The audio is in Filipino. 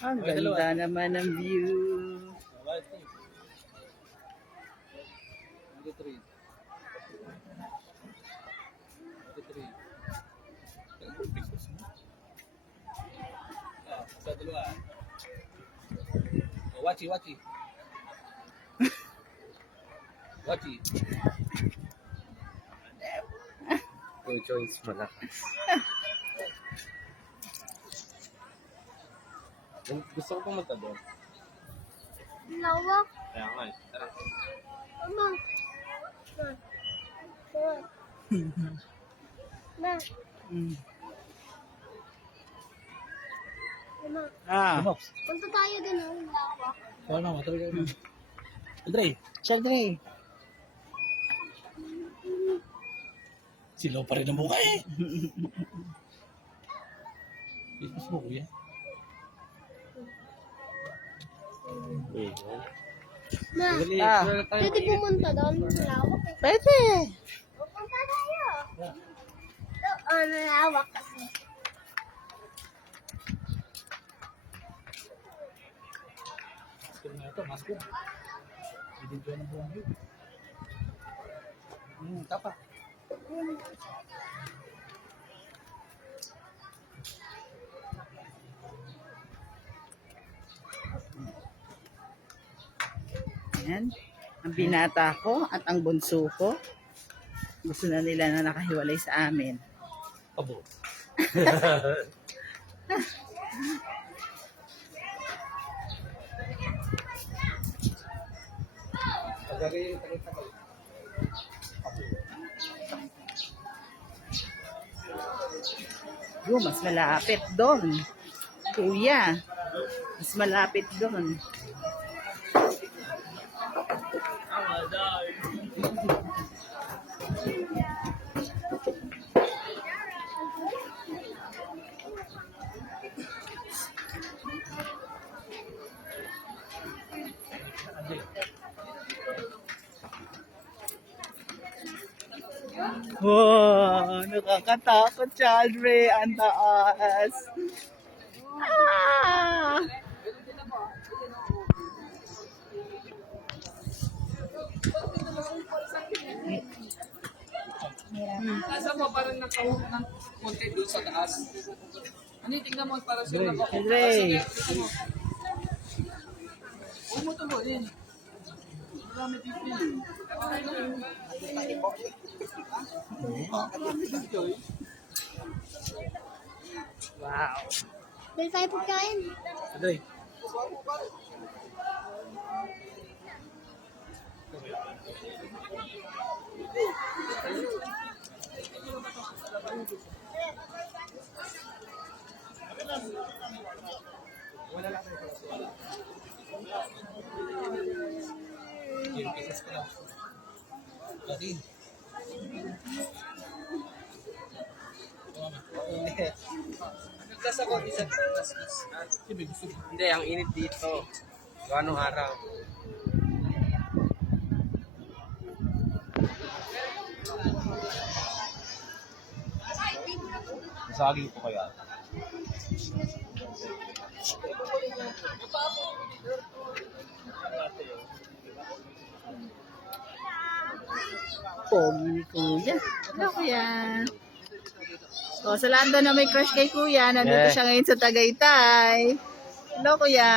Ang ganda naman ng view. Wachi. Yung choice malakas. Gusto ko pumunta doon. Lawak. Kaya nga eh. Tara. Mama. Ma. Mm. Mama. Ah, Punta tayo din ng lawak. Kaya na, matabi kayo. Andre, check Dre. silaw pa rin ang mukha eh. Business mo kuya. Ma. Ah, Pwede pumunta doon sa lawak. pwede. Pupunta tayo. Doon, lawak kasi. Masker nga ito, masker. Hindi ko ng buong view. Tapa. Ayan. Ang binata ko at ang bunso ko. Gusto na nila na nakahiwalay sa amin. Abo. Yung mas malapit doon. Kuya. Mas malapit doon. Wow, nakakatakot siya, Andre. Ang taas. Ah! Asa mo parang nakahuk ng konti doon sa taas. Ano tingnan mo para sa nakahuk. Andre. Huwag mo tuloy. Marami dito yun. Wow. Bili tayo pagkain. Andre. Nagkas ako isa. Hindi, ang init dito. Gano'ng araw. Saging ko kaya. Pogi ni Kuya. Hello, Kuya. So, sa lahat doon na may crush kay Kuya, nandito Yeah. siya ngayon sa Tagaytay. Hello, Kuya.